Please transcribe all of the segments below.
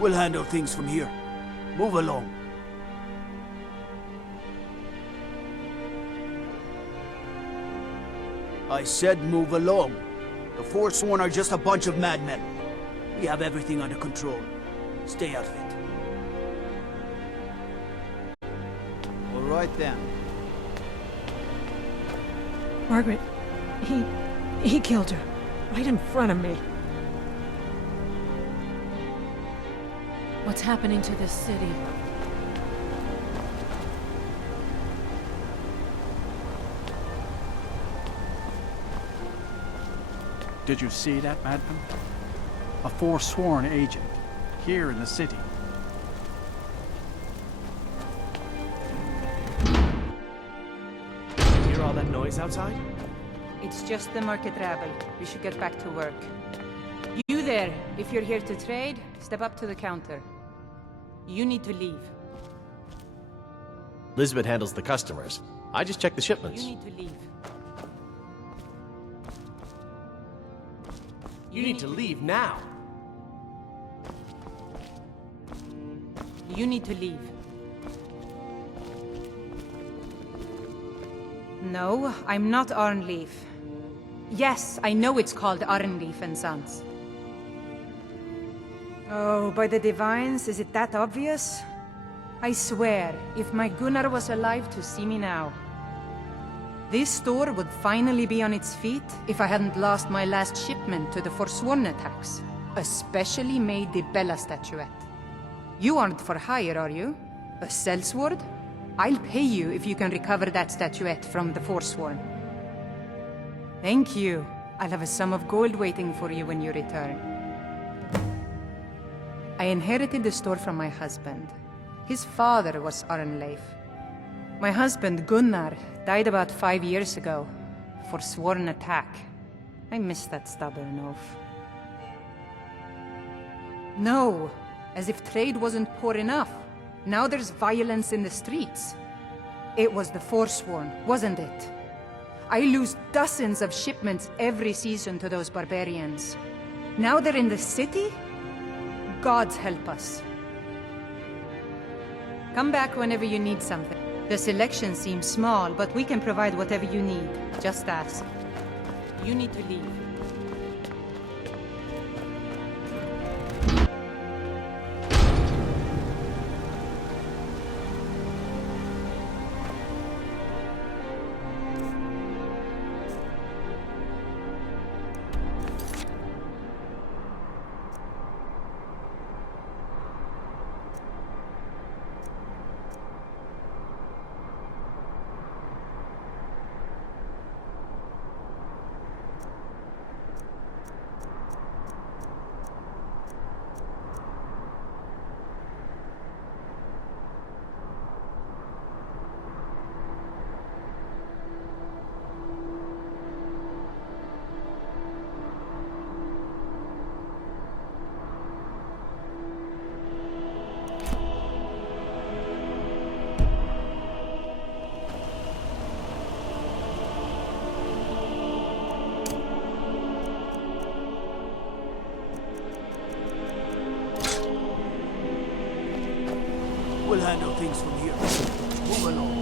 We'll handle things from here. Move along. I said move along. The Forsworn are just a bunch of madmen. We have everything under control. Stay out of it. All right then. Margaret, he killed her. Right in front of me. What's happening to this city? Did you see that, madman? A Forsworn agent, here in the city. Hear all that noise outside? It's just the market rabble. We should get back to work. You there, if you're here to trade, step up to the counter. You need to leave. Lisbeth handles the customers. I just check the shipments. You need to leave. You need to leave now. You need to leave. No, I'm not Arnleif. Yes, I know it's called Arnleif and Sons. Oh, by the divines, is it that obvious? I swear, if my Gunnar was alive to see me now. This store would finally be on its feet if I hadn't lost my last shipment to the Forsworn attacks. A specially made Bella statuette. You aren't for hire, are you? A sellsword? I'll pay you if you can recover that statuette from the Forsworn. Thank you. I'll have a sum of gold waiting for you when you return. I inherited the store from my husband. His father was Arnleif. My husband, Gunnar, died about 5 years ago. Forsworn attack. I miss that stubborn oaf. No, as if trade wasn't poor enough. Now there's violence in the streets. It was the Forsworn, wasn't it? I lose dozens of shipments every season to those barbarians. Now they're in the city? Gods help us. Come back whenever you need something. The selection seems small, but we can provide whatever you need. Just ask. You need to leave. We'll handle things from here. Move along.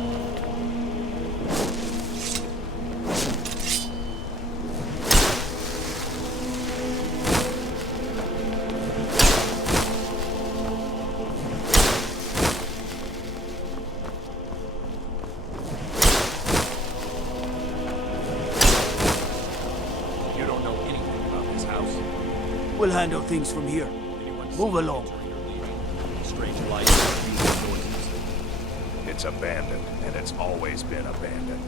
You don't know anything about this house. We'll handle things from here. Move along. Strange lights, unusual noises. It's abandoned, and it's always been abandoned.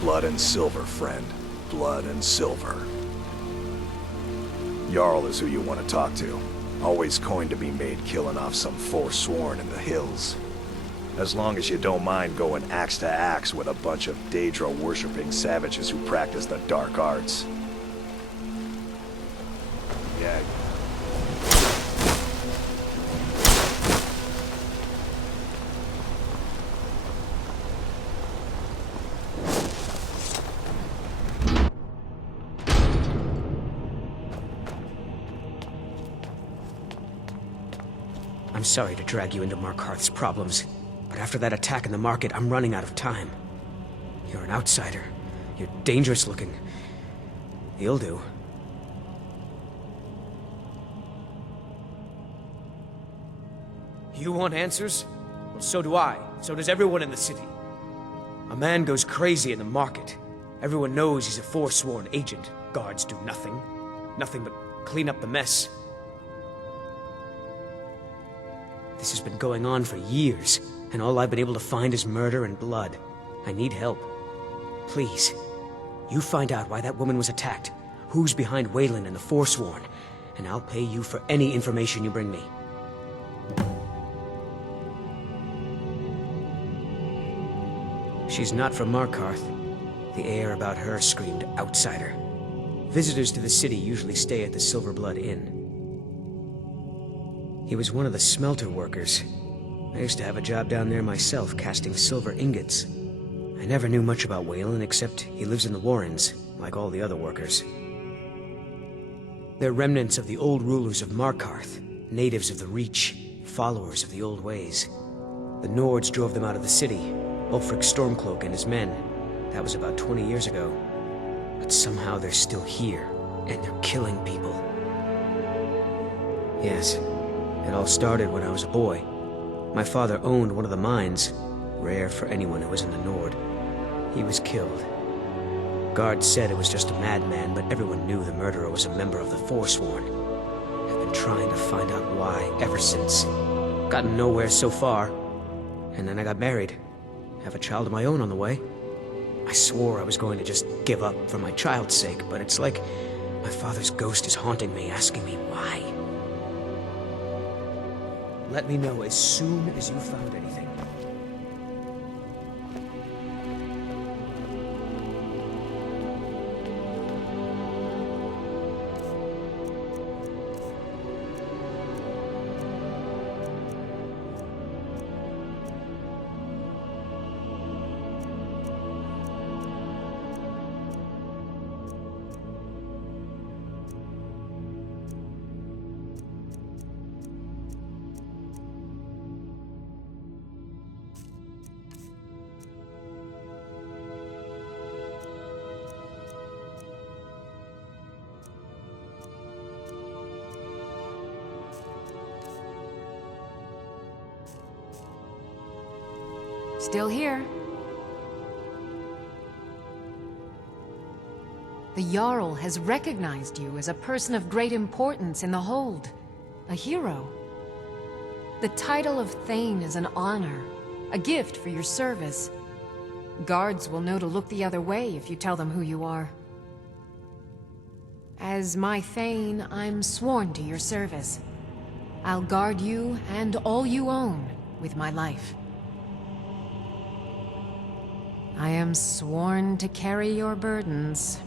Blood and silver, friend. Blood and silver. Jarl is who you want to talk to. Always coin to be made killing off some Forsworn in the hills. As long as you don't mind going axe to axe with a bunch of Daedra-worshipping savages who practice the dark arts. Yeah. I'm sorry to drag you into Markarth's problems, but after that attack in the market, I'm running out of time. You're an outsider. You're dangerous looking. You'll do. You want answers? Well, so do I. So does everyone in the city. A man goes crazy in the market. Everyone knows he's a forsworn agent. Guards do nothing. Nothing but clean up the mess. This has been going on for years, and all I've been able to find is murder and blood. I need help. Please, you find out why that woman was attacked, who's behind Wayland and the Forsworn, and I'll pay you for any information you bring me. She's not from Markarth. The air about her screamed outsider. Visitors to the city usually stay at the Silverblood Inn. He was one of the smelter workers. I used to have a job down there myself, casting silver ingots. I never knew much about Wayland, except he lives in the Warrens, like all the other workers. They're remnants of the old rulers of Markarth, natives of the Reach, followers of the old ways. The Nords drove them out of the city, Ulfric Stormcloak and his men. That was about 20 years ago. But somehow they're still here, and they're killing people. Yes, it all started when I was a boy. My father owned one of the mines, rare for anyone who isn't a Nord. He was killed. Guards said it was just a madman, but everyone knew the murderer was a member of the Forsworn. I've been trying to find out why ever since. Gotten nowhere so far. And then I got married. Have a child of my own on the way. I swore I was going to just give up for my child's sake, but it's like my father's ghost is haunting me, asking me why. Let me know as soon as you found anything. Still here. The Jarl has recognized you as a person of great importance in the Hold. A hero. The title of Thane is an honor, a gift for your service. Guards will know to look the other way if you tell them who you are. As my Thane, I'm sworn to your service. I'll guard you and all you own with my life. I am sworn to carry your burdens.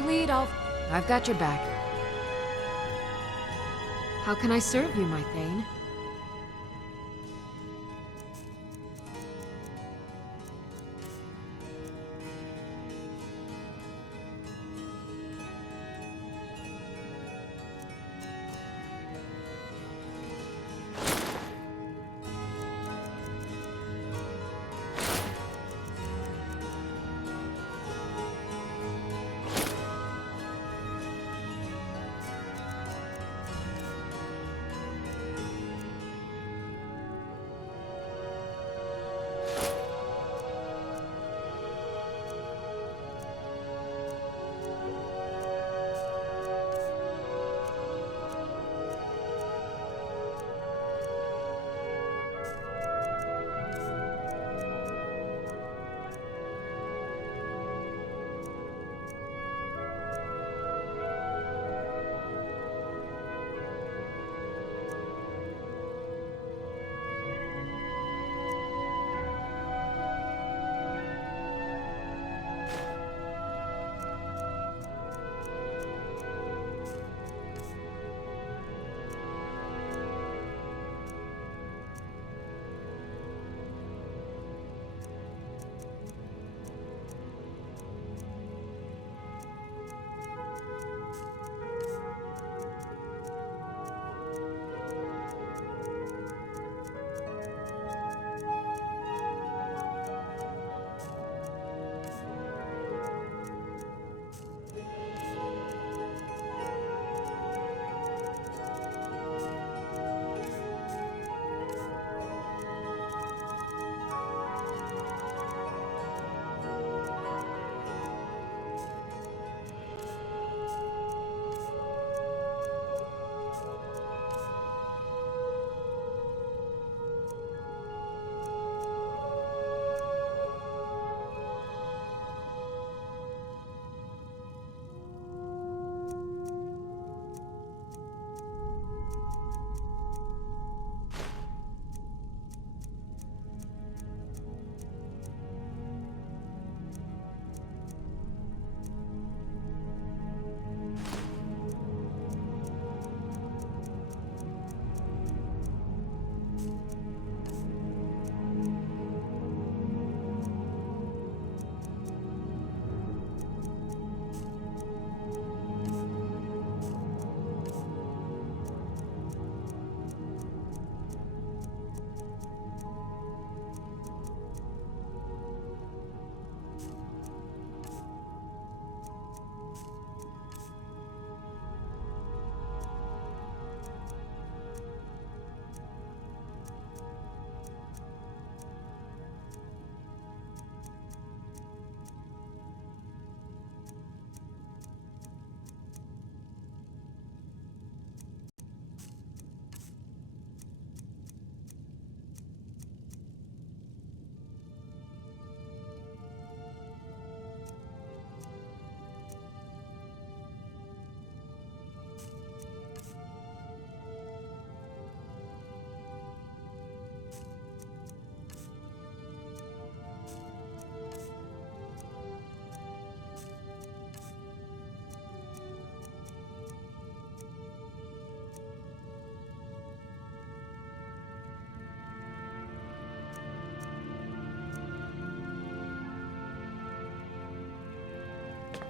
You lead, I've got your back. How can I serve you, my Thane?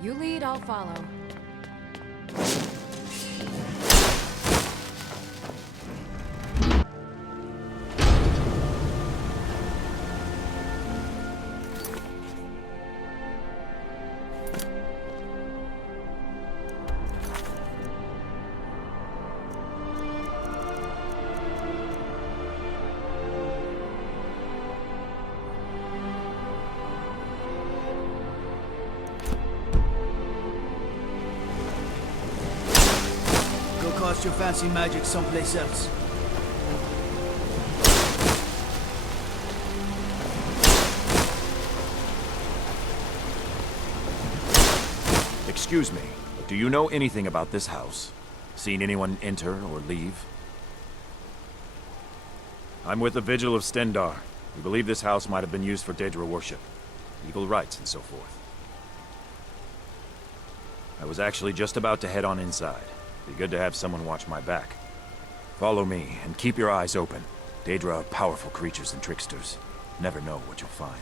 You lead, I'll follow. Cast your fancy magic someplace else. Excuse me, do you know anything about this house? Seen anyone enter or leave? I'm with the Vigil of Stendar. We believe this house might have been used for Daedra worship, legal rites and so forth. I was actually just about to head on inside. Be good to have someone watch my back. Follow me, and keep your eyes open. Daedra are powerful creatures and tricksters. Never know what you'll find.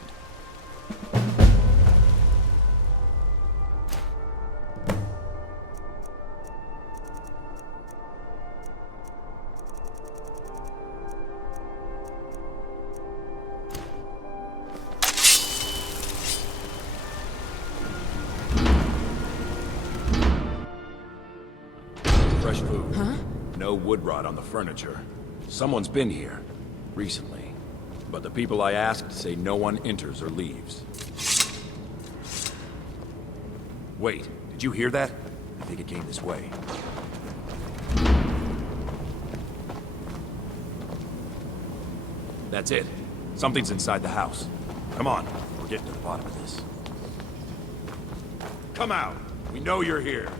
Fresh food. Huh? No wood rot on the furniture. Someone's been here. Recently. But the people I asked say no one enters or leaves. Wait, did you hear that? I think it came this way. That's it. Something's inside the house. Come on, we're getting to the bottom of this. Come out! We know you're here.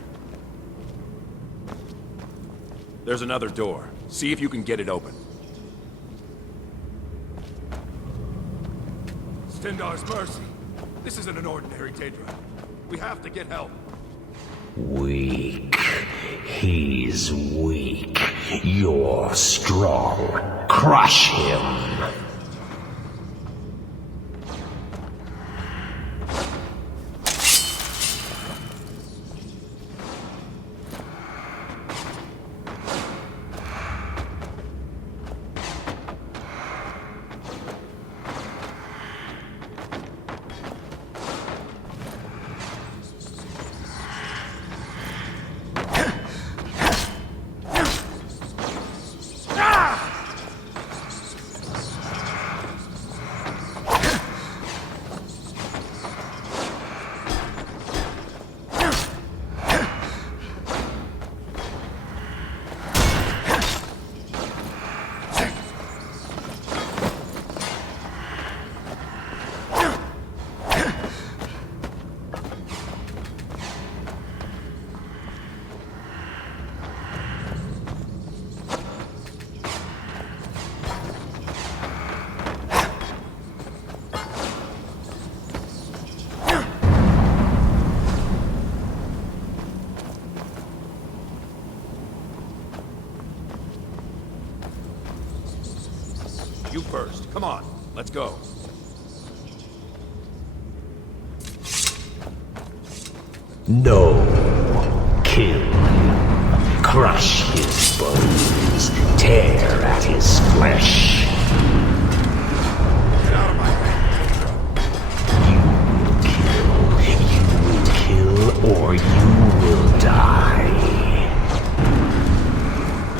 There's another door. See if you can get it open. Stendar's mercy. This isn't an ordinary Daedra. We have to get help. Weak. He's weak. You're strong. Crush him. You first. Come on. Let's go. No. Kill him. Crush his bones. Tear at his flesh. Get out of my way. You will kill, or you will die.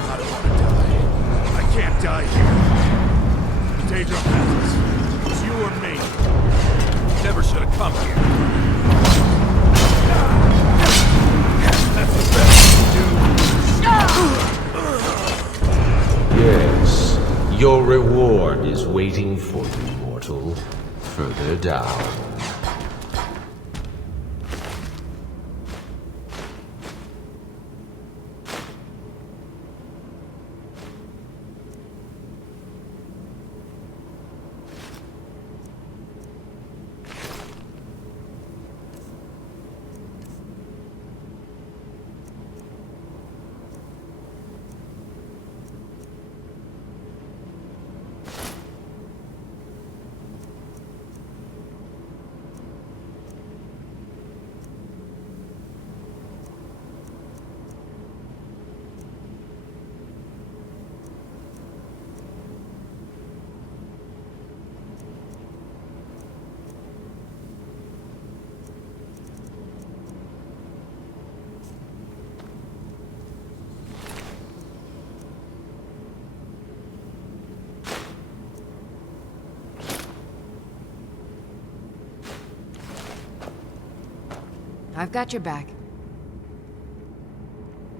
I don't want to die. I can't die here. Daedra passes. It's you or me. Never should have come here. That's the best you can do. Yes, your reward is waiting for you, mortal. Further down. I've got your back.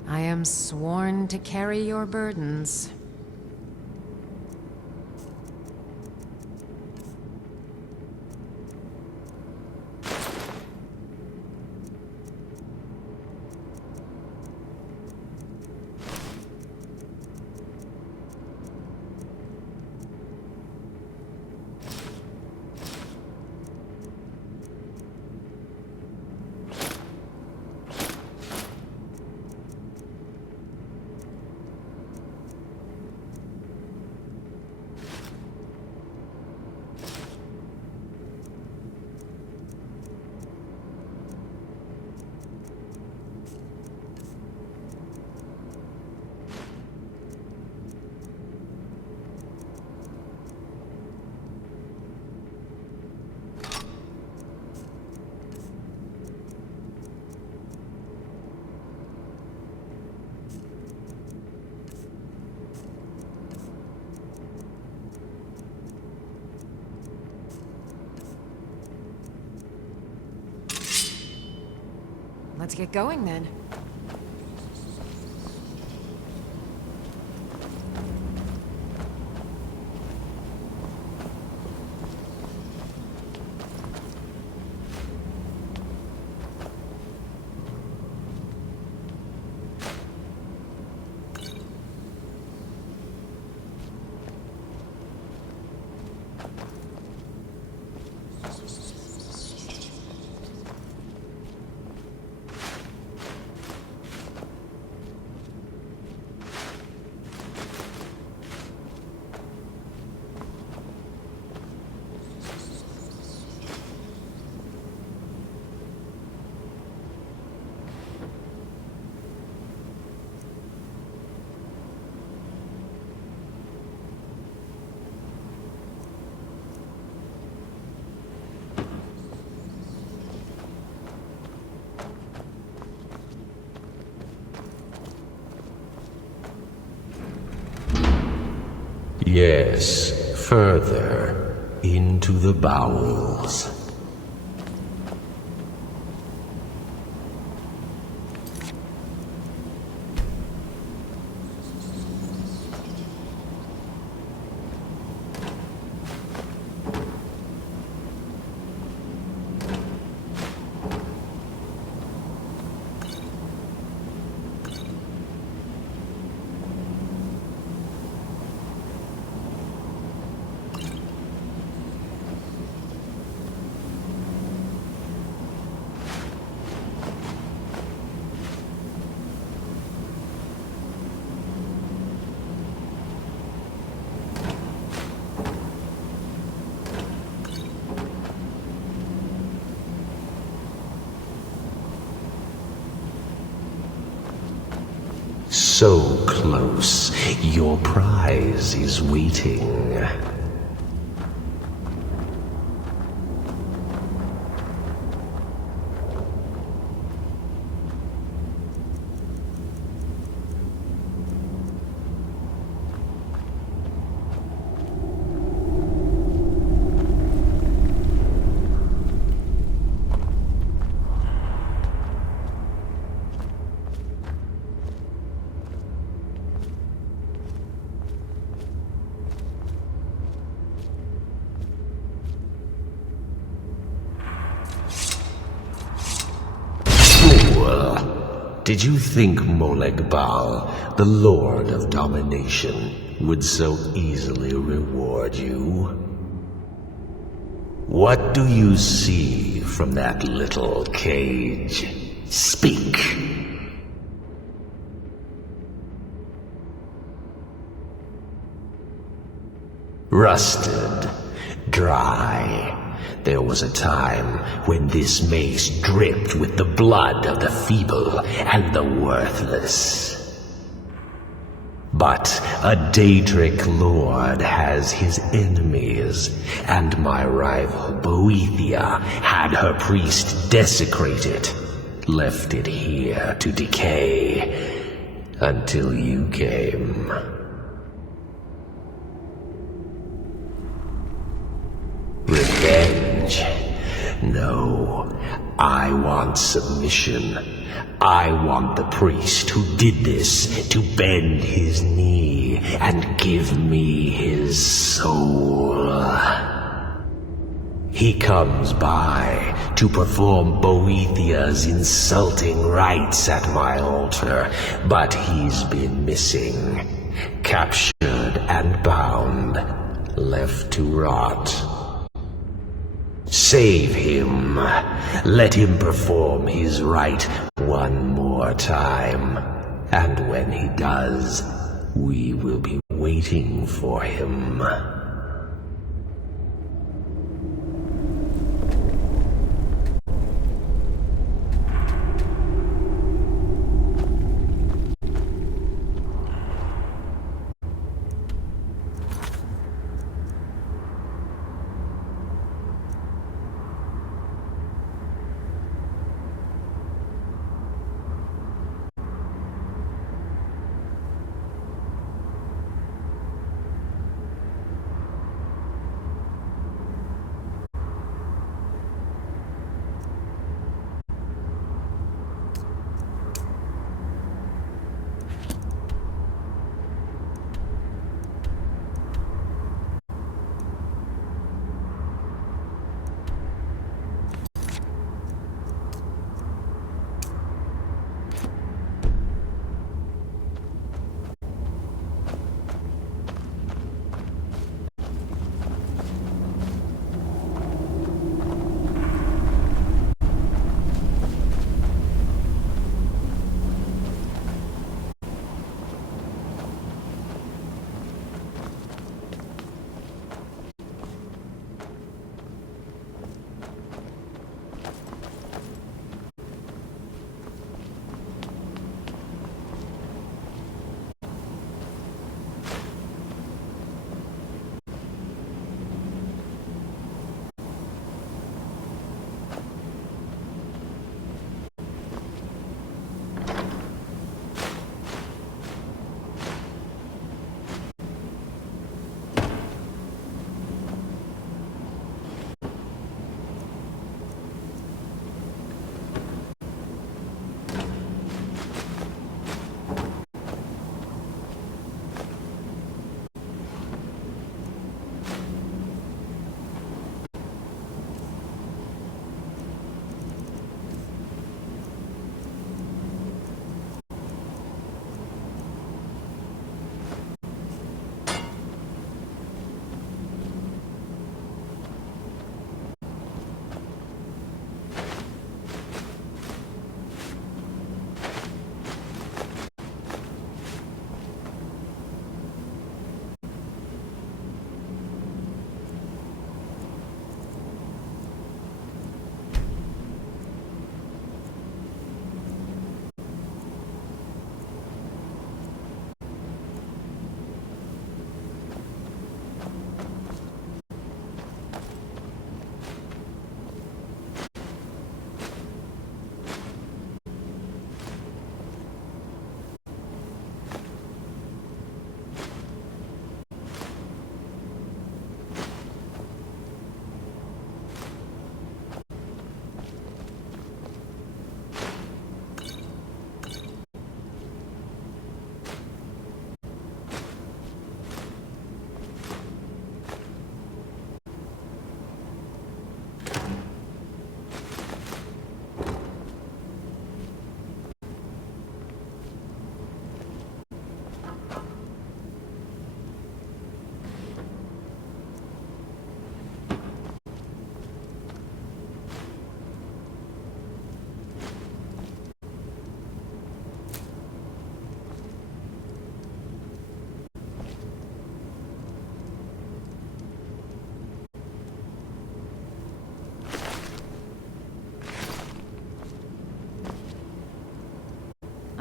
I am sworn to carry your burdens. Let's get going then. Yes, further into the bowels. So close, your prize is waiting. Did you think Moleg Bal, the Lord of Domination, would so easily reward you? What do you see from that little cage? Speak! Rusted, dry. There was a time when this mace dripped with the blood of the feeble and the worthless. But a Daedric lord has his enemies, and my rival Boethia had her priest desecrated, left it here to decay, until you came. Revenge? No, I want submission. I want the priest who did this to bend his knee and give me his soul. He comes by to perform Boethia's insulting rites at my altar, but he's been missing, captured and bound, left to rot. Save him. Let him perform his rite one more time. And when he does, we will be waiting for him.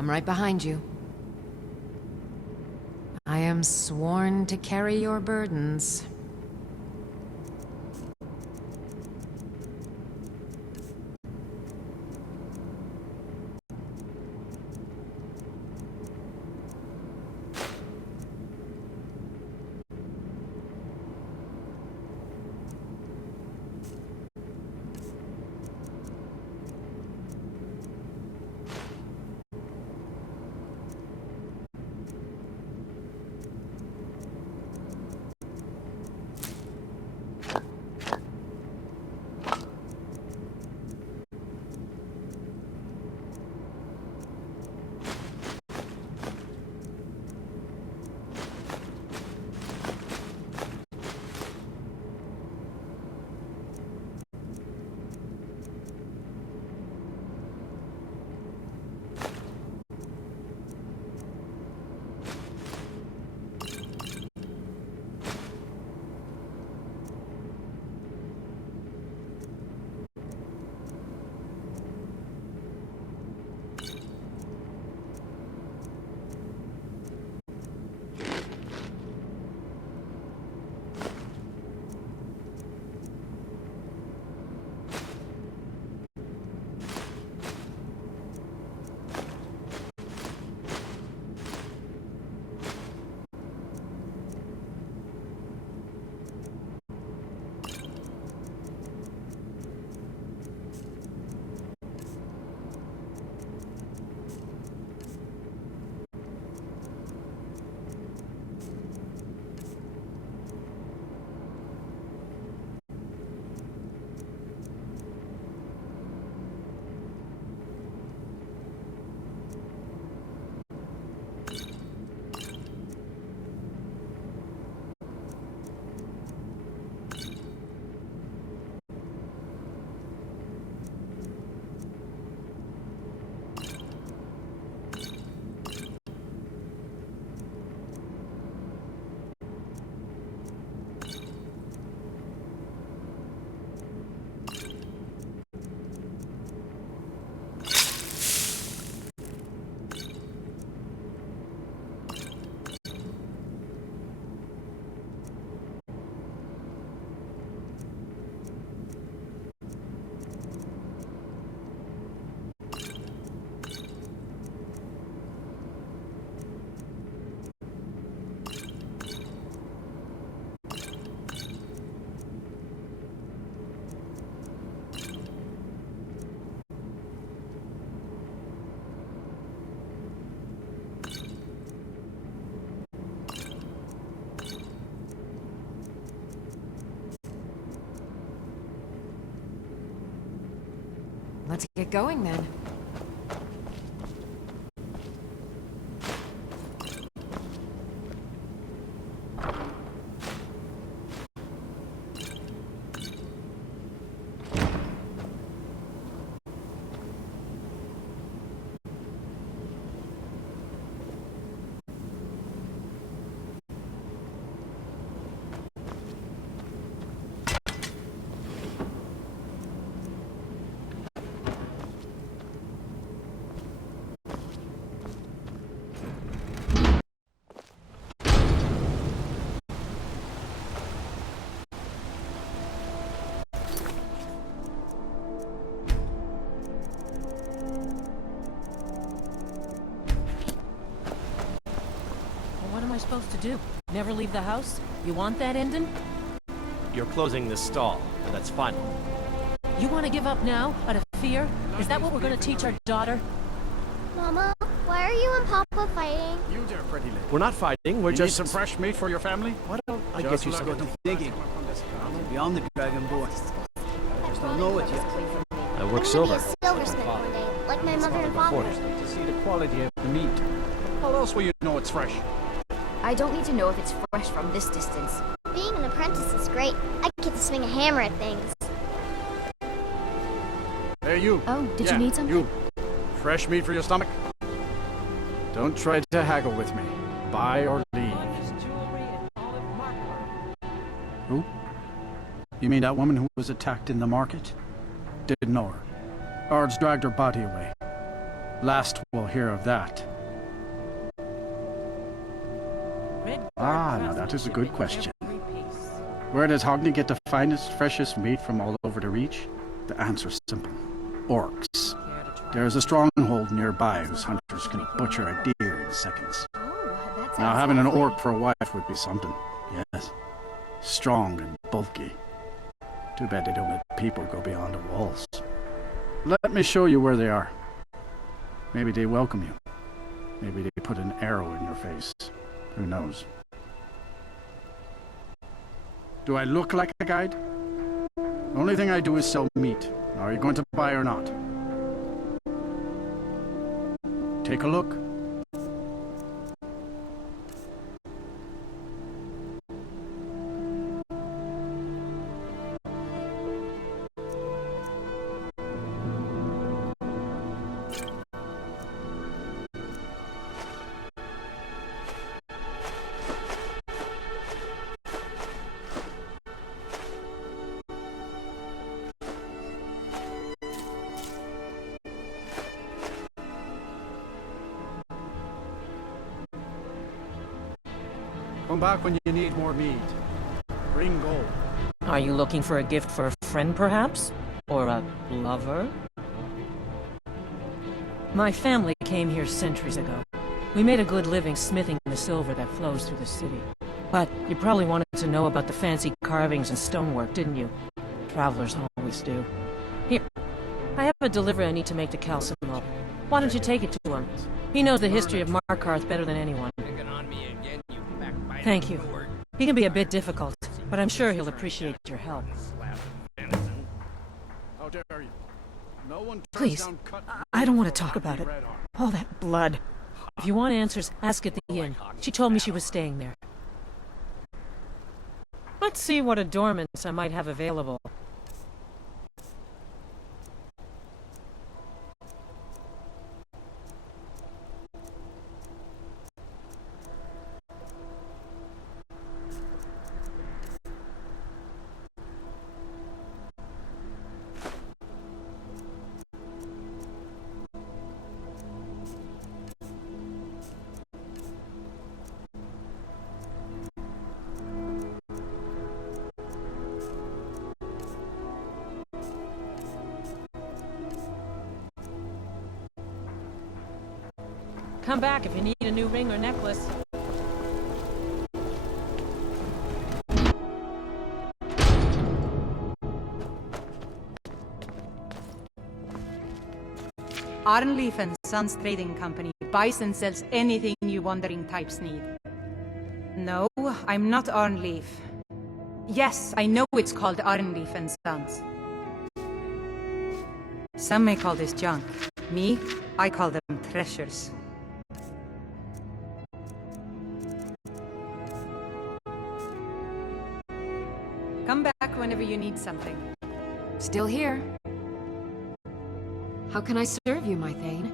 I'm right behind you. I am sworn to carry your burdens. Let's get going then. What am I supposed to do? Never leave the house? You want that ending? You're closing this stall, and that's final. You want to give up now, out of fear? Is that what we're going to teach our daughter? Mama, why are you and Papa fighting? You there, pretty lady. We're not fighting, we're You just... need some fresh meat for your family? Why don't I Just get you look something at thinking? Beyond the Dragon Boy. I just don't know it yet. I work I'm silver. gonna be a silversmith one day, like my mother and father. To see the quality of the meat. How else will you know it's fresh? I don't need to know if it's fresh from this distance. Being an apprentice is great. I get to swing a hammer at things. Hey, you. Oh, did Yeah, you need something? You. Fresh meat for your stomach? Don't try to haggle with me. Buy or leave. Who? You mean that woman who was attacked in the market? Didn't know her. Guards dragged her body away. Last we'll hear of that. Now that is a good question. Where does Hogni get the finest, freshest meat from all over the Reach? The answer's simple. Orcs. There is a stronghold nearby whose hunters can butcher a deer in seconds. Now having an orc for a wife would be something. Yes. Strong and bulky. Too bad they don't let people go beyond the walls. Let me show you where they are. Maybe they welcome you. Maybe they put an arrow in your face. Who knows? Do I look like a guide? The only thing I do is sell meat. Are you going to buy or not? Take a look. Come back when you need more meat. Bring gold. Are you looking for a gift for a friend, perhaps? Or a lover? My family came here centuries ago. We made a good living smithing the silver that flows through the city. But you probably wanted to know about the fancy carvings and stonework, didn't you? Travelers always do. Here, I have a delivery I need to make to Calcimo. Why don't you take it to him? He knows the history of Markarth better than anyone. Thank you. He can be a bit difficult, but I'm sure he'll appreciate your help. How dare you? No one Please, I don't want to talk about it. All that blood. If you want answers, ask at the inn. She told me she was staying there. Let's see what adornments I might have available. Come back if you need a new ring or necklace. Arnleif and Sons Trading Company buys and sells anything you wandering types need. No, I'm not Arnleif. Yes, I know it's called Arnleif and Sons. Some may call this junk. Me, I call them treasures. Come back whenever you need something. Still here. How can I serve you, my Thane?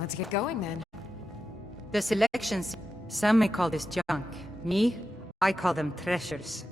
Let's get going then. The selections, some may call this junk. Me, I call them treasures.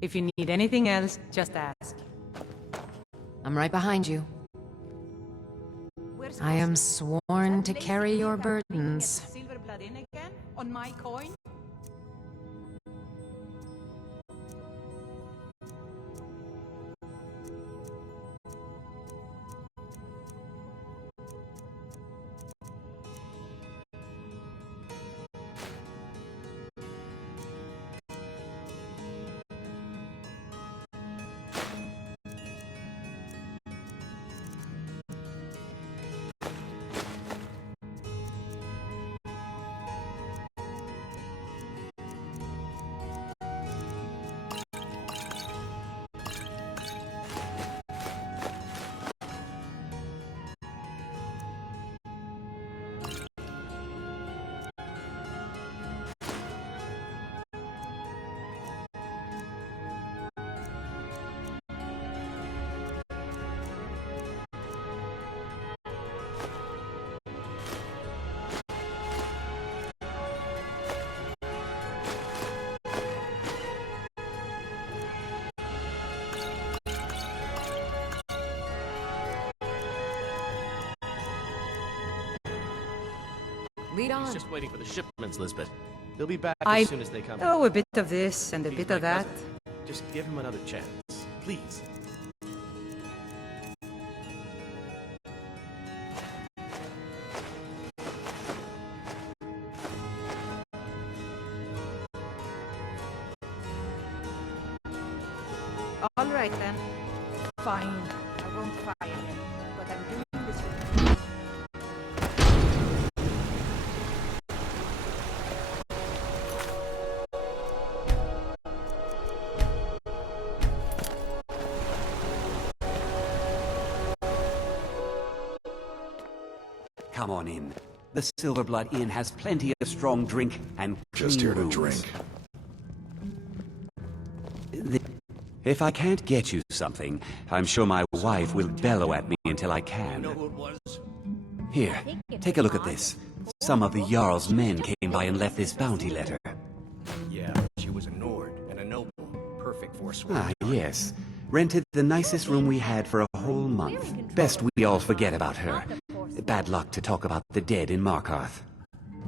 If you need anything else, just ask. I'm right behind you. I am sworn to carry your burdens. Silver blood in again on my coin? Lead on. He's just waiting for the shipments, Lisbeth. They'll be back I as soon as they come. Oh, a bit of this and a He's bit my of that. cousin. Just give him another chance, please. All right then. Fine. I won't fire him, but I'm doing this with Come on in. The Silverblood Inn has plenty of strong drink and Just clean here to rooms. drink. If I can't get you something, I'm sure my wife will bellow at me until I can. Here, take a look at this. Some of the Jarl's men came by and left this bounty letter. Yeah, she was a Nord and a noble. Perfect for sworn. Ah, yes. Rented the nicest room we had for a whole month. Best we all forget about her. Bad luck to talk about the dead in Markarth.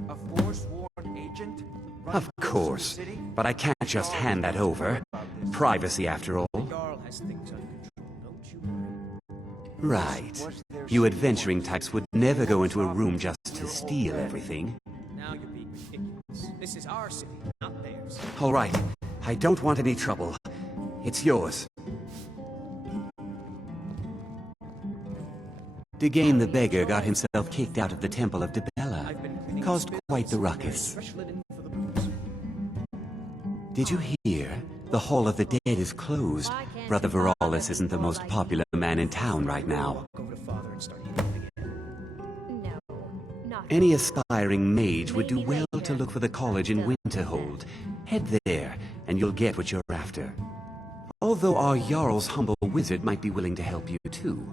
A forsworn agent? Of course, but I can't just hand that over. Privacy, after all. Jarl has things under control, don't you? Right. You adventuring types would never go into a room just to steal everything. Now you're being ridiculous. This is our city, not theirs. All right. I don't want any trouble. It's yours. Degane the beggar got himself kicked out of the Temple of Dibella. Caused quite the ruckus. Did you hear? The Hall of the Dead is closed. Brother Veralis isn't the most popular man in town right now. No, not. Any aspiring mage would do well to look for the college in Winterhold. Head there, and you'll get what you're after. Although our Jarl's humble wizard might be willing to help you too.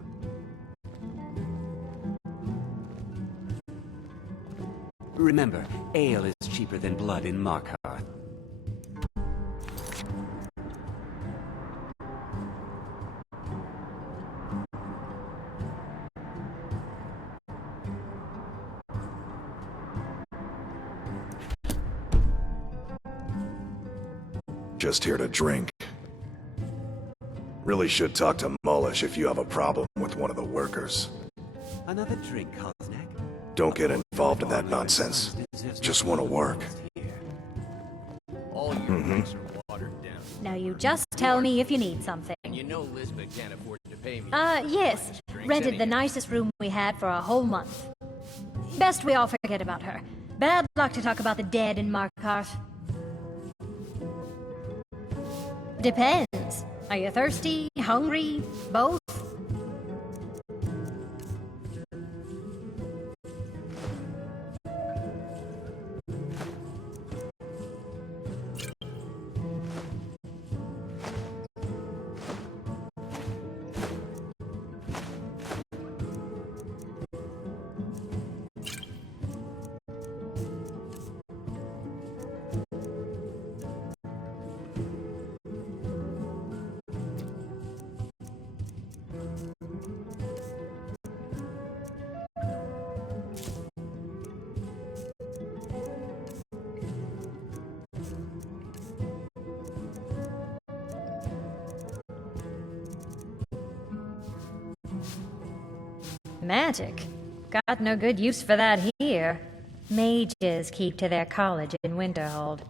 Remember, ale is cheaper than blood in Markarth. Just here to drink. Really should talk to Mullish if you have a problem with one of the workers. Another drink, Koznak? Don't get involved in that nonsense. Just want to work. All your drinks are watered down. Now you just tell me if you need something. And you know Lisbeth can't afford to pay me. Yes. Rented the nicest room we had for a whole month. Best we all forget about her. Bad luck to talk about the dead in Markarth. Depends. Are you thirsty? Hungry? Both? Magic? Got no good use for that here. Mages keep to their college in Winterhold.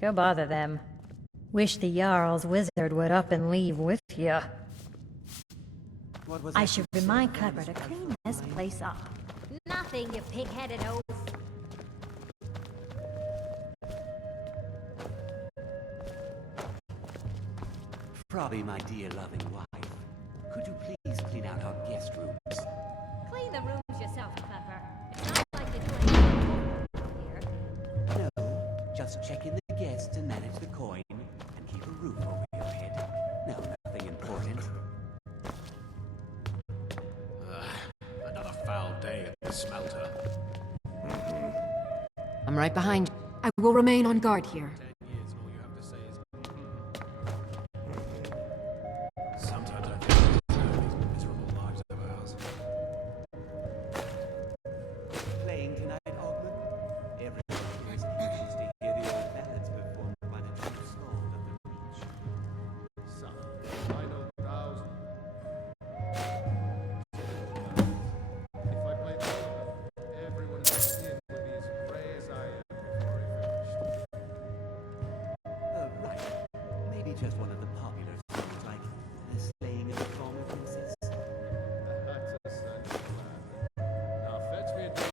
Go bother them. Wish the Jarl's wizard would up and leave with you. I should remind Clever to clean this place up. Nothing, you pig-headed oaf. Frobby, my dear loving wife, could you please clean out our guest rooms? Clean the rooms yourself, Clever. It's not like you're doing anything here. No, just check in the guests and manage the coin, and keep a roof over your head. No, nothing important. Another foul day at the smelter. I'm right behind you. I will remain on guard here. Sometimes I think these miserable lives of ours. Playing tonight, Ogman? Everyone is anxious to hear the old ballads performed by the true skald of the Reach. Son, I know thousands. If I played everyone in the inn would be as gray as I am before I finished. Right. Maybe just one of the popular songs like The Slaying of the Former Princess. That's a sunny plan. Now fetch me a drink.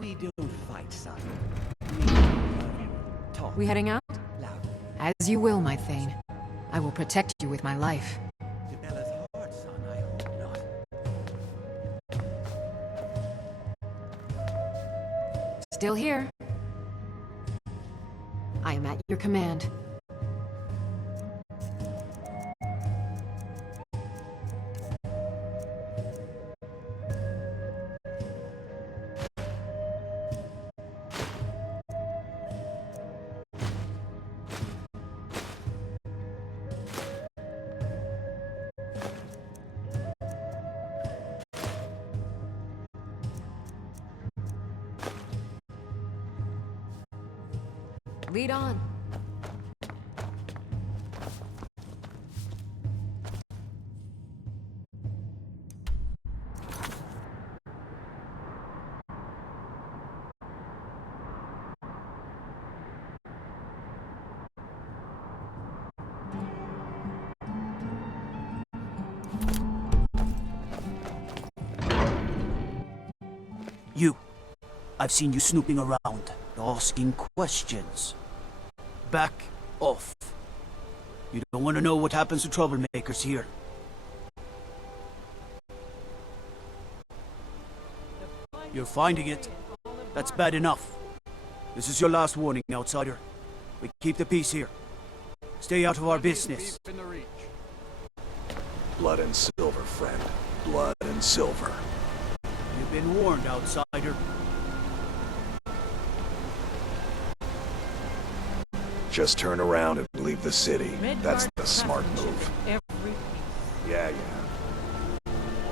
We don't fight, son. Talk. We heading out? Loud. As you will, my Thane. I will protect you with my life. To Bella's heart, son, I hope not. Still here. I am at your command. Lead on. You. I've seen you snooping around, asking questions. Back off. You don't want to know what happens to troublemakers here. You're finding it. That's bad enough. This is your last warning, outsider. We keep the peace here. Stay out of our business. Blood and silver, friend. Blood and silver. You've been warned, outsider. Just turn around and leave the city. That's the smart move. Yeah.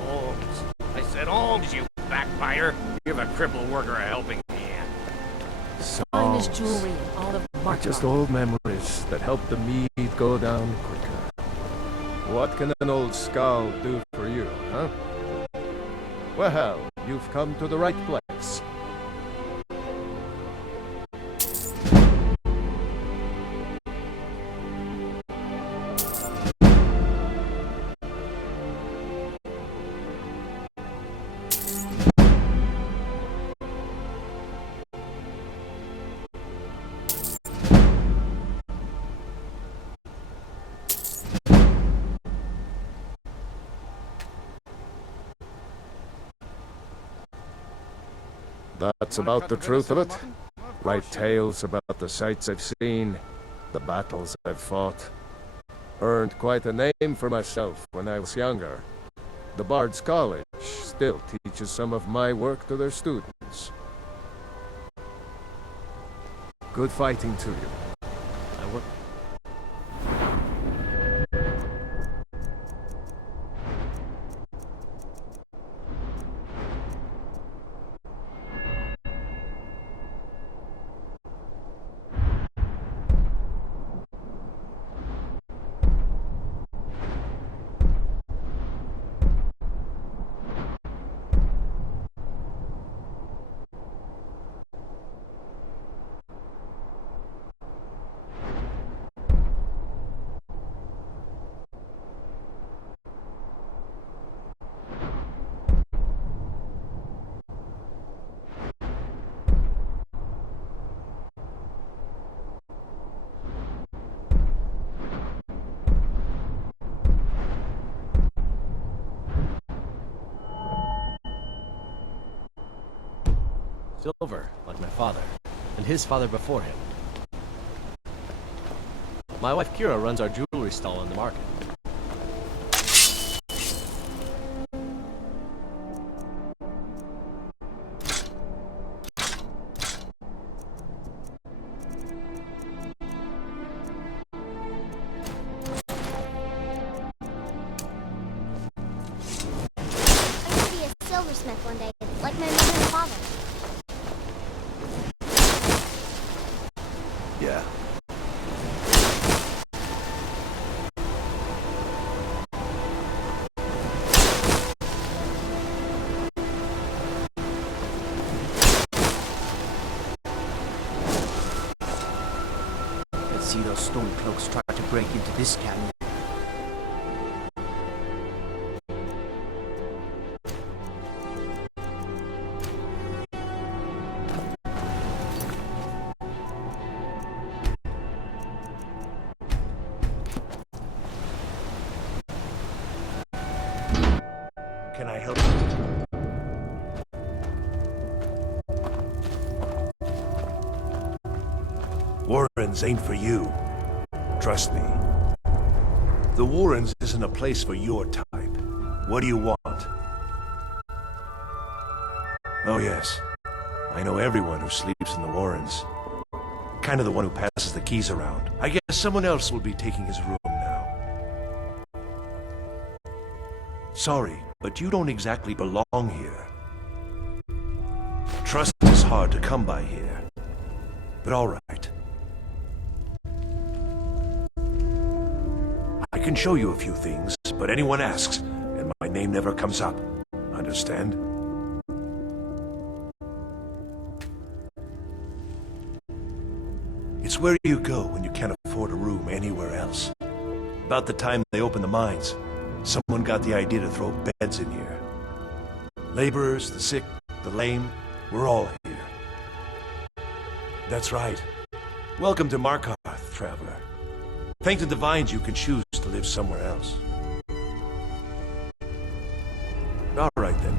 Alms. I said alms, you backbiter. Give a crippled worker a helping hand. Finest jewelry in all of Are just old memories that help the mead go down quicker. What can an old skull do for you, huh? Well, you've come to the right place. That's about the truth of it. Write tales about the sights I've seen, the battles I've fought. Earned quite a name for myself when I was younger. The Bard's College still teaches some of my work to their students. Good fighting to you. I work. Silver, like my father, and his father before him. My wife Kira runs our jewelry stall in the market. I could be a silversmith one day, like my mother and father. Yeah. Let's see those stone cloaks try to break into this canyon. Can I help you? Warrens ain't for you. Trust me. The Warrens isn't a place for your type. What do you want? Oh yes. I know everyone who sleeps in the Warrens. Kind of the one who passes the keys around. I guess someone else will be taking his room now. Sorry, but you don't exactly belong here. Trust is hard to come by here. But all right. I can show you a few things, but anyone asks, and my name never comes up. Understand? It's where you go when you can't afford a room anywhere else. About the time they opened the mines, someone got the idea to throw beds in here. Laborers, the sick, the lame, we're all here. That's right. Welcome to Markarth, traveler. Thank the Divines you can choose to live somewhere else. All right then.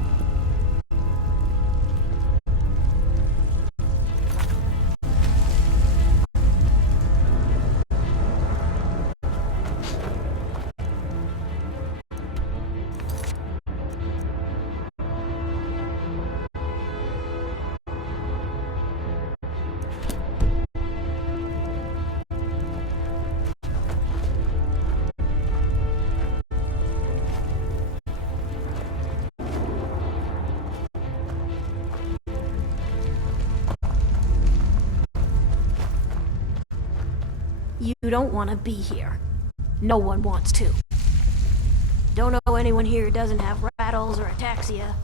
You don't want to be here. No one wants to. Don't know anyone here who doesn't have rattles or ataxia.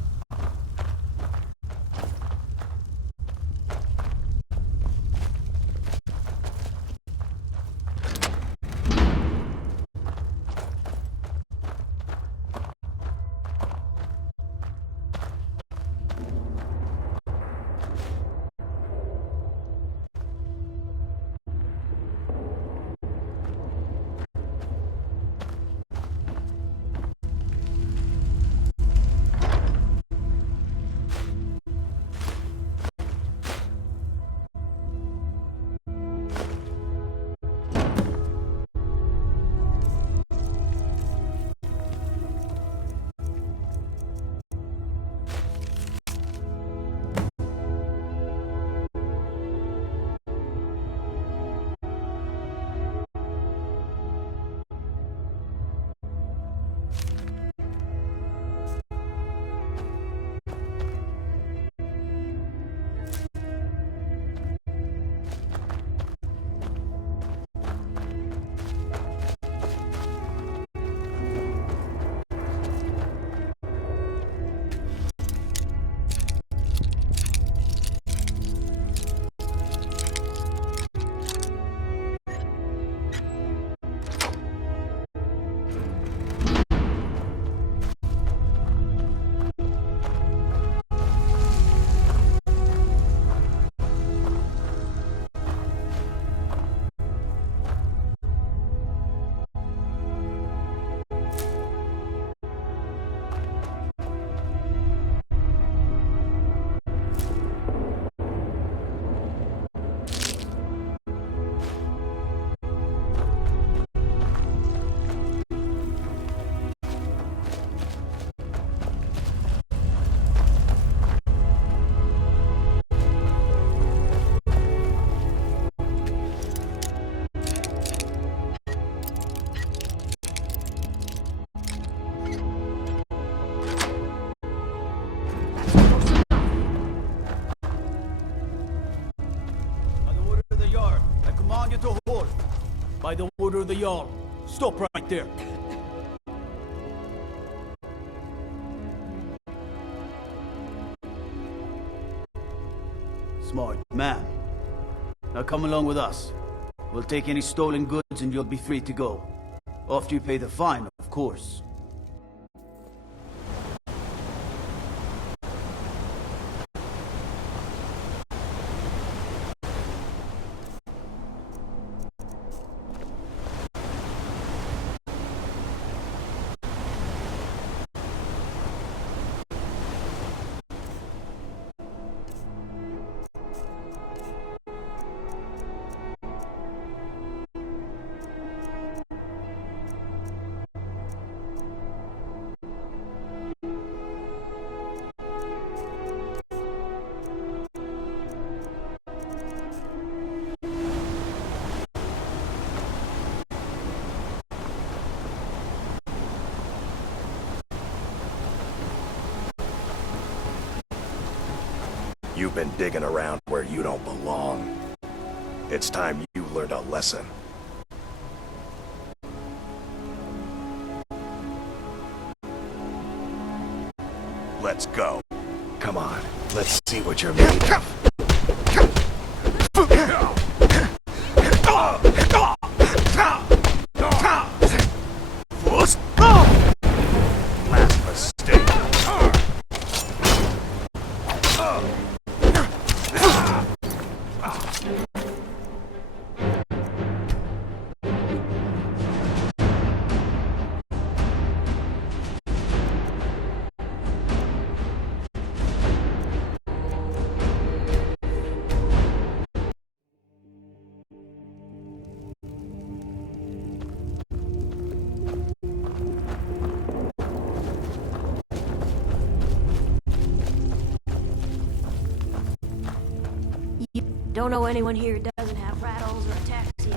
Jarl. Stop right there. Smart man. Now come along with us. We'll take any stolen goods and you'll be free to go. After you pay the fine, of course. You've been digging around where you don't belong. It's time you learned a lesson. Let's go. Come on, let's see what you're made of. Last mistake. Don't know anyone here who doesn't have rattles or ataxia.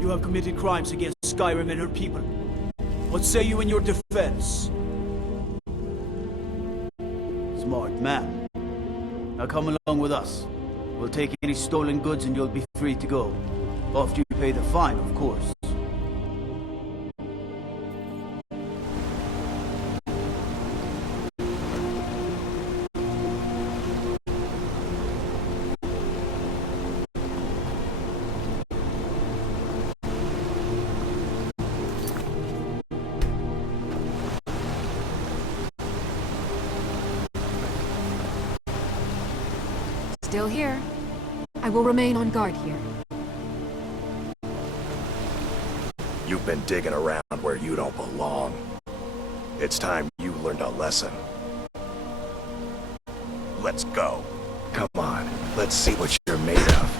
You have committed crimes against Skyrim and her people. What say you in your defense? Smart man. Now come along with us. We'll take any stolen goods and you'll be free to go. After you pay the fine, of course. Still here. I will remain on guard here. You've been digging around where you don't belong. It's time you learned a lesson. Let's go. Come on, let's see what you're made of.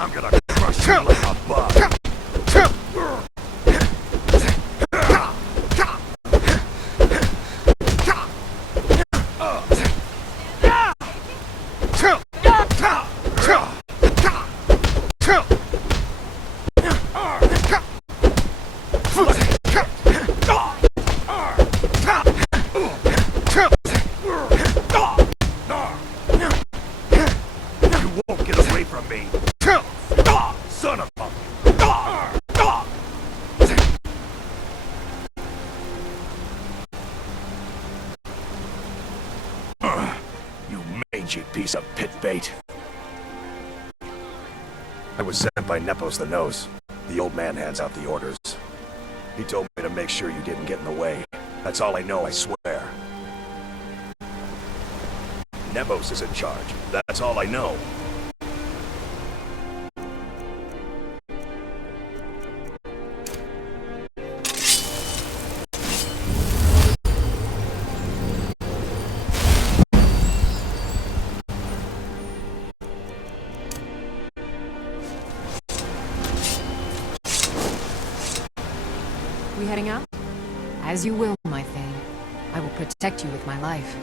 I'm gonna crush you like a bug. You won't get away from me. Son of a... You mangy piece of pit bait. I was sent by Nepos the Nose. The old man hands out the orders. He told me to make sure you didn't get in the way. That's all I know, I swear. Nepos is in charge. That's all I know. We heading out? As you will, my Thane. I will protect you with my life.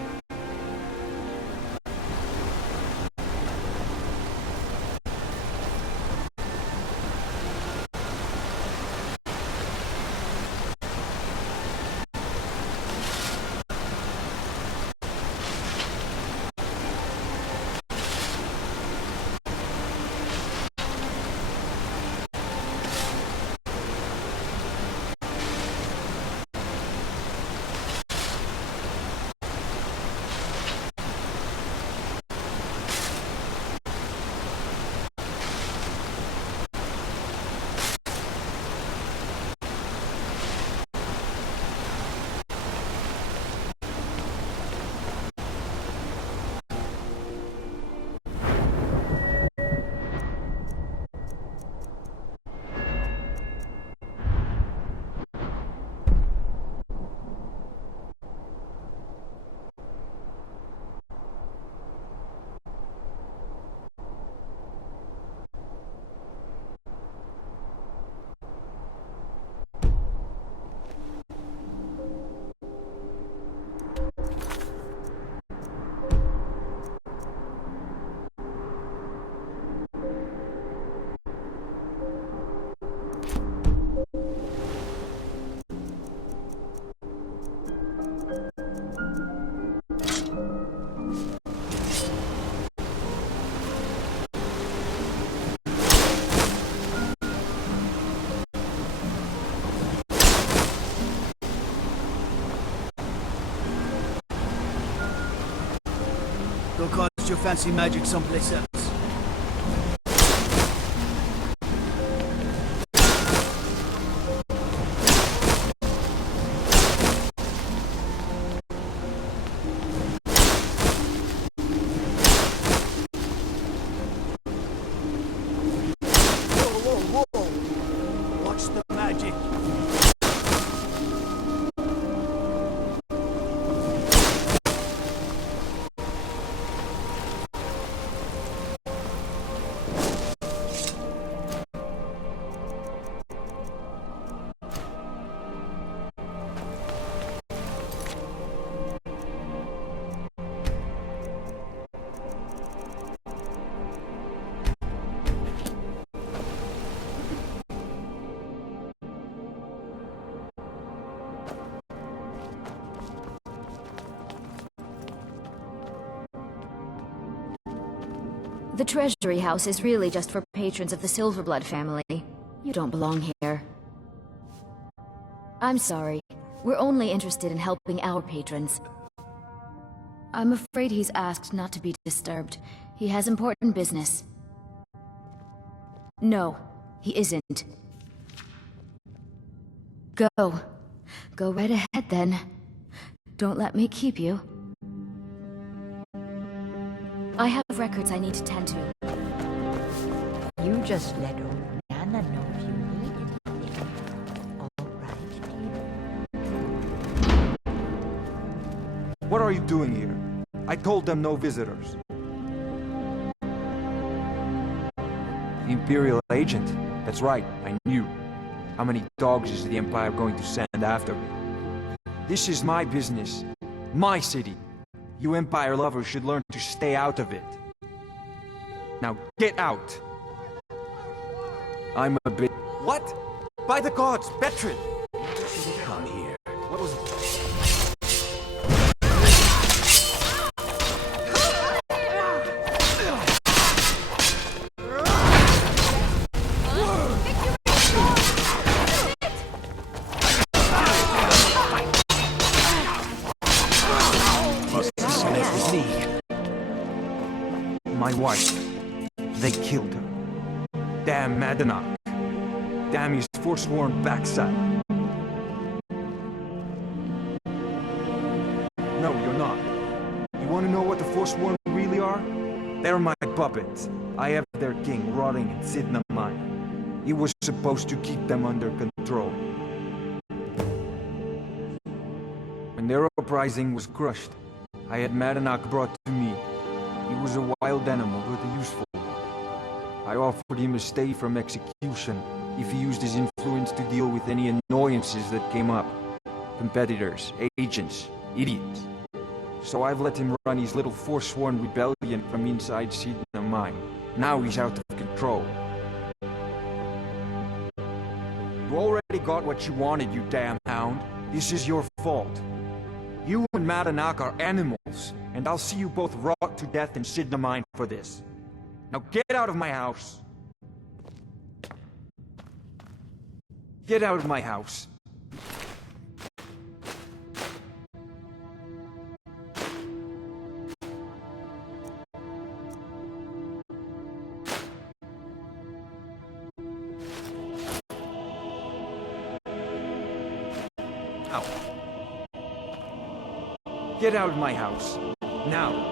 Go cast your fancy magic someplace else. Whoa, whoa, whoa! Watch the magic. The Treasury House is really just for patrons of the Silverblood family. You don't belong here. I'm sorry. We're only interested in helping our patrons. I'm afraid he's asked not to be disturbed. He has important business. No, he isn't. Go. Go right ahead then. Don't let me keep you. I have records I need to tend to. You just let old Nana know if you need anything. All right, dear? What are you doing here? I told them no visitors. The Imperial agent. That's right, I knew. How many dogs is the Empire going to send after me? This is my business. My city. You Empire lovers should learn to stay out of it. Now get out! I'm a bit... What? By the gods, Bertrand! Come here. What was it? My wife. They killed her. Damn Madanach. Damn his forsworn backside. No, you're not. You want to know what the forsworn really are? They're my puppets. I have their king rotting in Sidna Mine. He was supposed to keep them under control. When their uprising was crushed, I had Madanach brought to me. He was a wild animal, but a useful one. I offered him a stay from execution if he used his influence to deal with any annoyances that came up. Competitors, agents, idiots. So I've let him run his little forsworn rebellion from inside Sidna Mine. Now he's out of control. You already got what you wanted, you damn hound. This is your fault. You and Madanach are animals, and I'll see you both rot to death in Sidna Mine for this. Now get out of my house! Get out of my house! Out. Get out of my house. Now.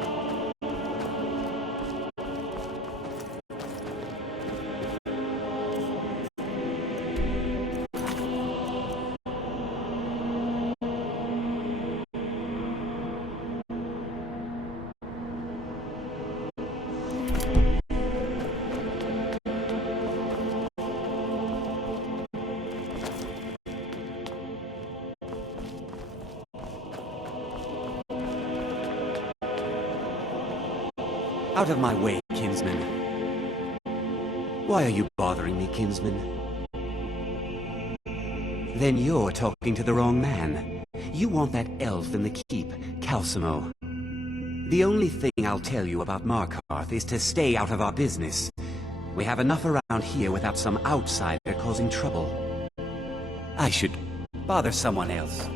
Out of my way, kinsman. Why are you bothering me, kinsman? Then you're talking to the wrong man. You want that elf in the keep, Calcimo. The only thing I'll tell you about Markarth is to stay out of our business. We have enough around here without some outsider causing trouble. I should bother someone else.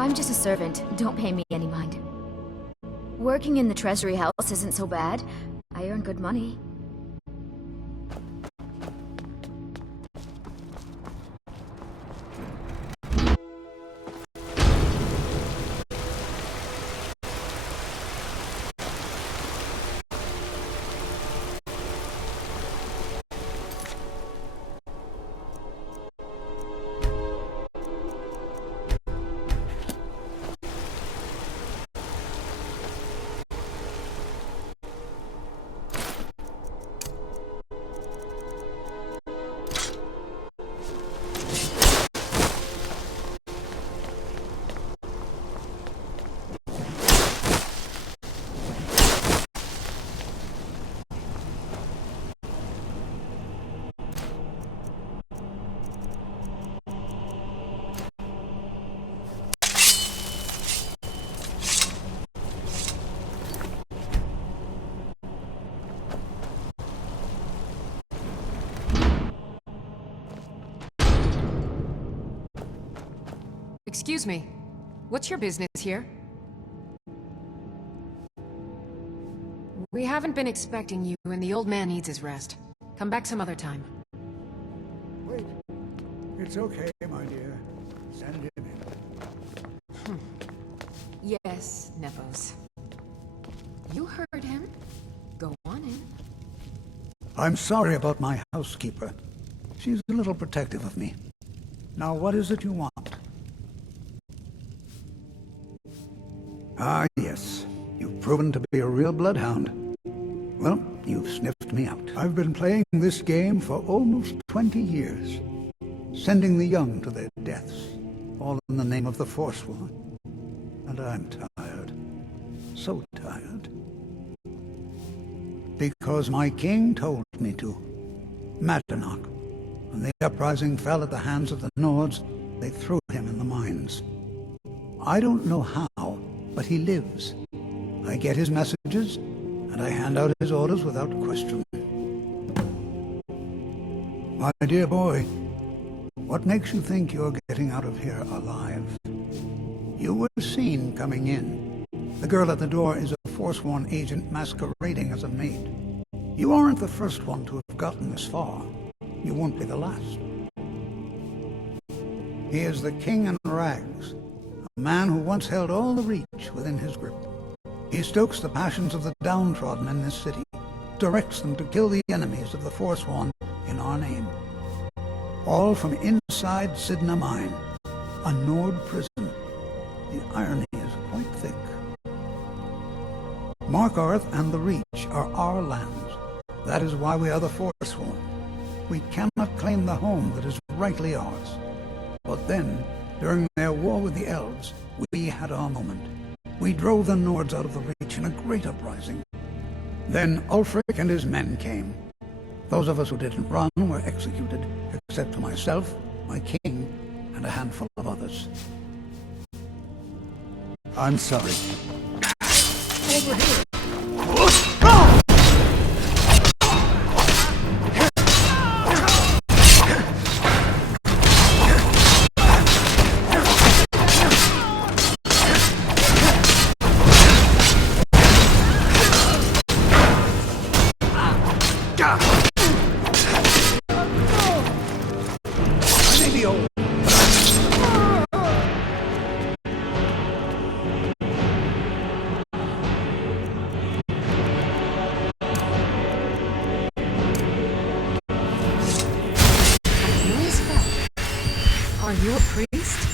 I'm just a servant. Don't pay me any mind. Working in the treasury house isn't so bad. I earn good money. Excuse me. What's your business here? We haven't been expecting you, and the old man needs his rest. Come back some other time. Wait. It's okay, my dear. Send him in. Yes, Nepos. You heard him. Go on in. I'm sorry about my housekeeper. She's a little protective of me. Now, what is it you want? Ah, yes. You've proven to be a real bloodhound. Well, you've sniffed me out. I've been playing this game for almost 20 years. Sending the young to their deaths, all in the name of the Forsworn. And I'm tired. So tired. Because my king told me to. Madanach. When the uprising fell at the hands of the Nords, they threw him in the mines. I don't know how, but he lives. I get his messages, and I hand out his orders without question. My dear boy, what makes you think you're getting out of here alive? You were seen coming in. The girl at the door is a Forsworn agent masquerading as a maid. You aren't the first one to have gotten this far. You won't be the last. He is the king in rags, a man who once held all the Reach within his grip. He stokes the passions of the downtrodden in this city, directs them to kill the enemies of the Forsworn in our name. All from inside Sidna Mine, a Nord prison. The irony is quite thick. Markarth and the Reach are our lands. That is why we are the Forsworn. We cannot claim the home that is rightly ours. But then, during their war with the Elves, we had our moment. We drove the Nords out of the Reach in a great uprising. Then Ulfric and his men came. Those of us who didn't run were executed, except for myself, my king, and a handful of others. I'm sorry. Over here! Are you a priest?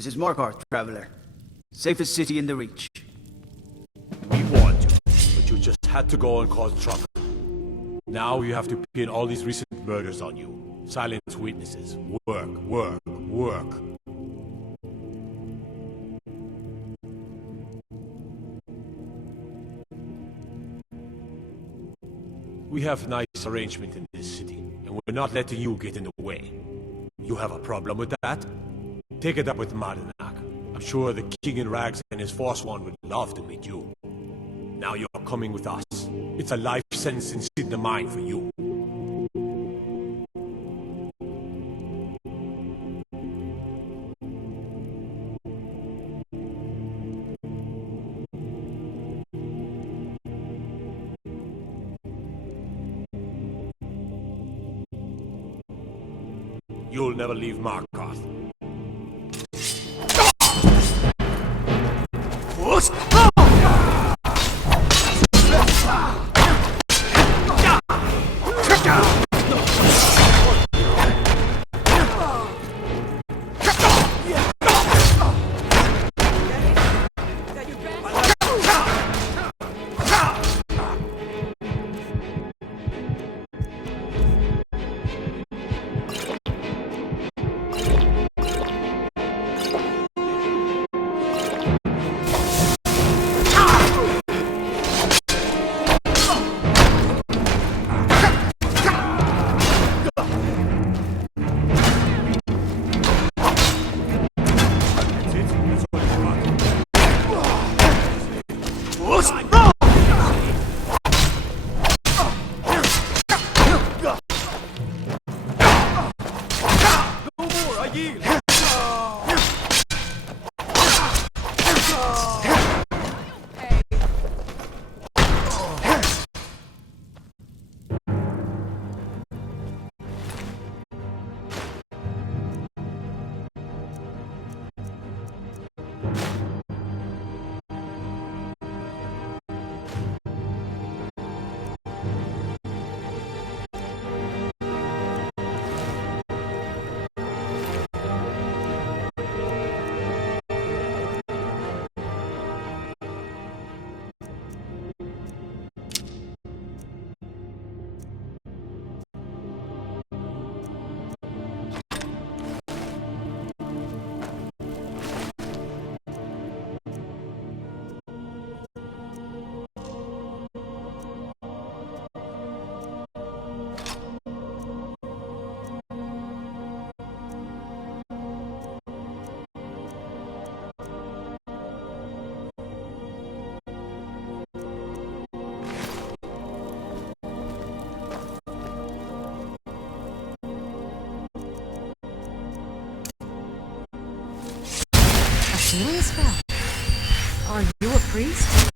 This is Markarth, traveler. Safest city in the Reach. We warned you, but you just had to go and cause trouble. Now you have to pin all these recent murders on you. Silence witnesses. Work, work, work. We have nice arrangement in this city, and we're not letting you get in the way. You have a problem with that? Take it up with Martinak. I'm sure the King in Rags and his Forsworn would love to meet you. Now you're coming with us. It's a life sentence in the mine for you. You'll never leave Markarth. Healing spell? Are you a priest?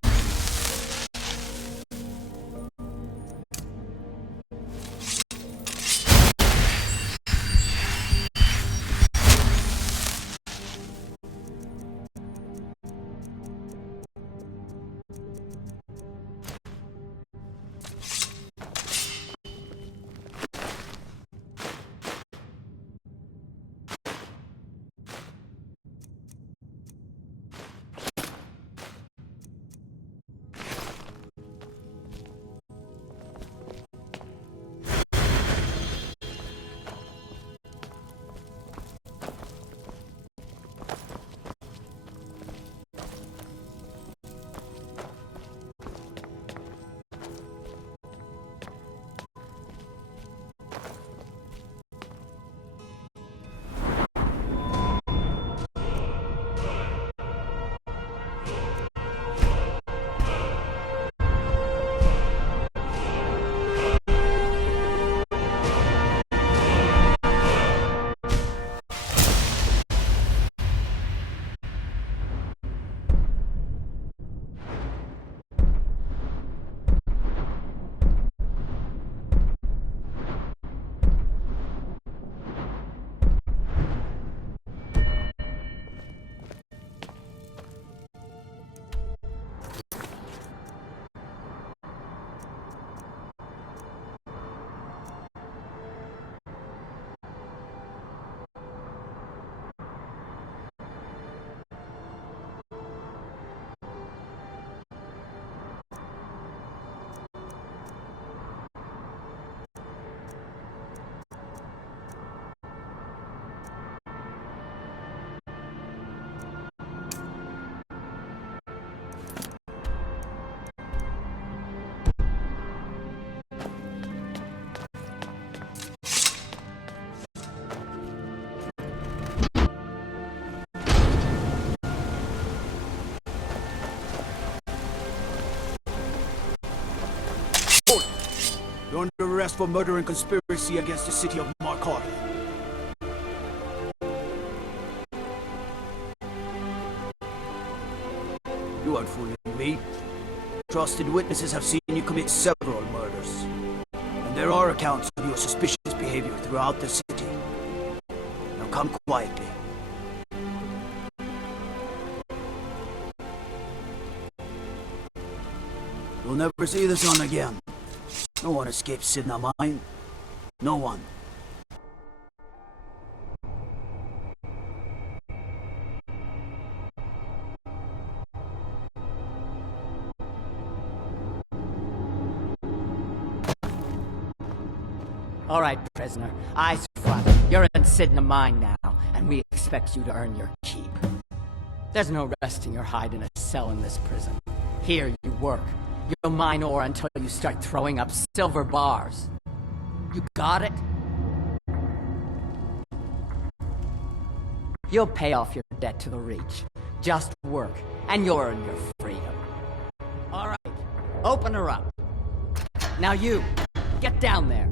You're under arrest for murder and conspiracy against the city of Markarth. You aren't fooling me. Trusted witnesses have seen you commit several murders. And there are accounts of your suspicious behavior throughout the city. Now come quietly. You'll never see the sun again. No one escapes Sidna mine. No one. All right, prisoner. Eyes front. You're in Sidna mine now, and we expect you to earn your keep. There's no resting your hide in a cell in this prison. Here you work. You'll mine ore until you start throwing up silver bars. You got it? You'll pay off your debt to the Reach. Just work, and you'll earn your freedom. All right, open her up. Now you, get down there.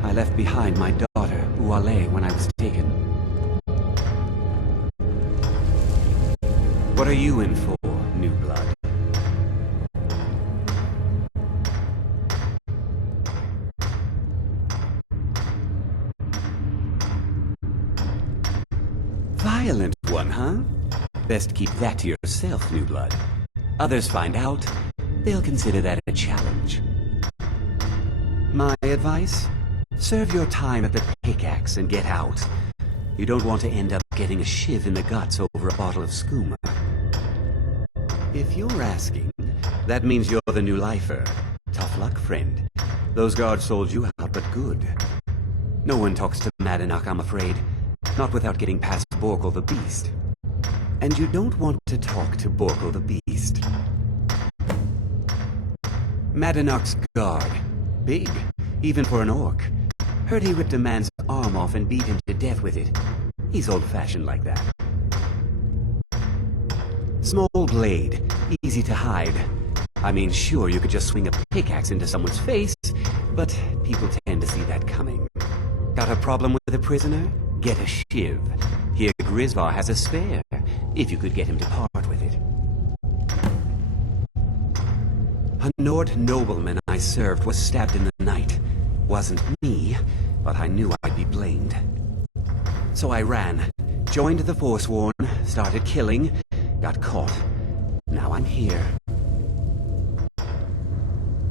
I left behind my daughter, Uale, when I was taken. What are you in for, new blood? Violent one, huh? Best keep that to yourself, new blood. Others find out, they'll consider that a challenge. My advice? Serve your time at the pickaxe and get out. You don't want to end up getting a shiv in the guts over a bottle of skooma. If you're asking, that means you're the new lifer. Tough luck, friend. Those guards sold you out, but good. No one talks to Madanach, I'm afraid. Not without getting past Borkle the Beast. And you don't want to talk to Borkle the Beast. Madanach's guard. Big, even for an orc. Heard he ripped a man's arm off and beat him to death with it. He's old-fashioned like that. Small blade, easy to hide. I mean, sure, you could just swing a pickaxe into someone's face, but people tend to see that coming. Got a problem with a prisoner? Get a shiv. Here Grisvar has a spare, if you could get him to part with it. A Nord nobleman I served was stabbed in the night. Wasn't me, but I knew I'd be blamed. So I ran, joined the Forsworn, started killing, got caught. Now I'm here.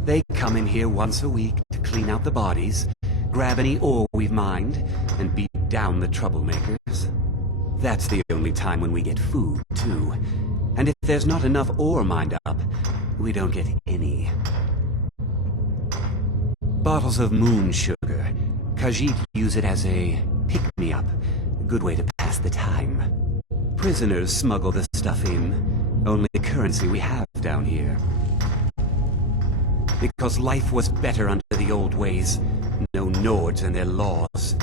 They come in here once a week to clean out the bodies, grab any ore we've mined, and beat down the troublemakers. That's the only time when we get food, too. And if there's not enough ore mined up, we don't get any. Bottles of moon sugar. Khajiit use it as a pick-me-up. Good way to pass the time. Prisoners smuggle the stuff in. Only the currency we have down here. Because life was better under the old ways. No Nords and their laws.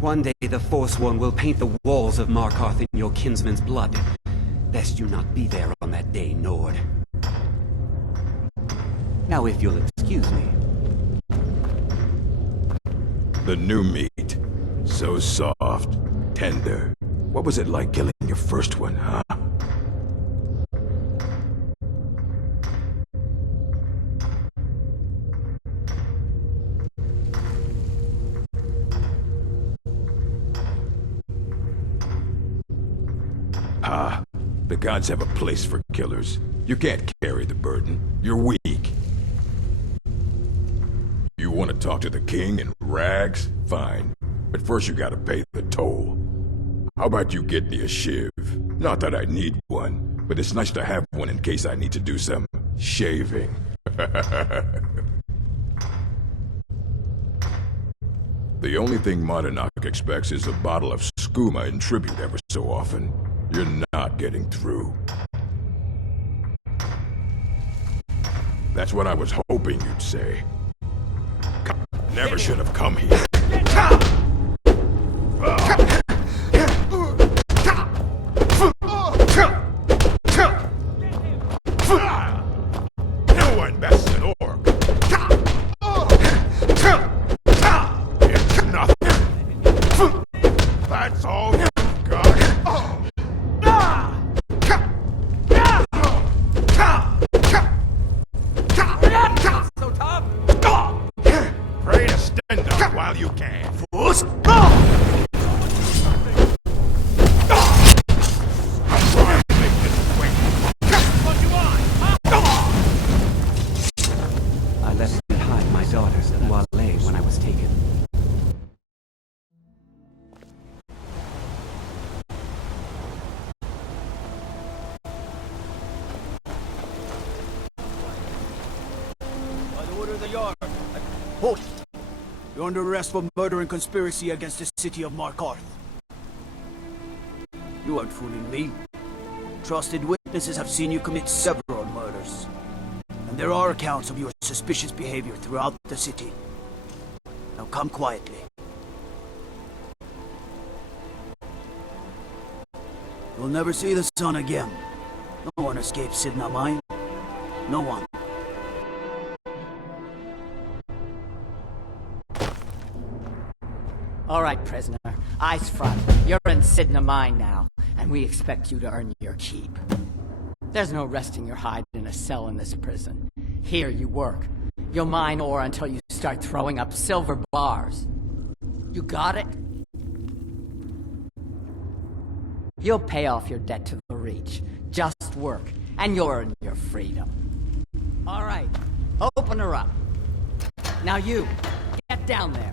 One day the Forsworn will paint the walls of Markarth in your kinsman's blood. Best you not be there on that day, Nord. Now if you'll excuse me. The new meat. So soft, tender. What was it like killing your first one, huh? The gods have a place for killers. You can't carry the burden. You're weak. talk to the king in rags? Fine. But first you gotta pay the toll. How about you get me a shiv? Not that I need one, but it's nice to have one in case I need to do some shaving. The only thing Monadnock expects is a bottle of skooma in tribute every so often. You're not getting through. That's what I was hoping you'd say. Never should have come here. No one bests an orc. It's nothing. That's all you've got. So tough. Pray to stand up while you can. Fools. I left behind my daughters at Wale when I was taken. By the order of the Jarl. Halt! You're under arrest for murder and conspiracy against the city of Markarth. You aren't fooling me. Trusted witnesses have seen you commit several murders. And there are accounts of your suspicious behavior throughout the city. Now come quietly. You'll never see the sun again. No one escapes Sidna Mine. No one. All right, prisoner. Eyes front. You're in Sidna Mine now, and we expect you to earn your keep. There's no resting your hide in a cell in this prison. Here you work. You'll mine ore until you start throwing up silver bars. You got it? You'll pay off your debt to the Reach. Just work, and you'll earn your freedom. All right, open her up. Now you, get down there.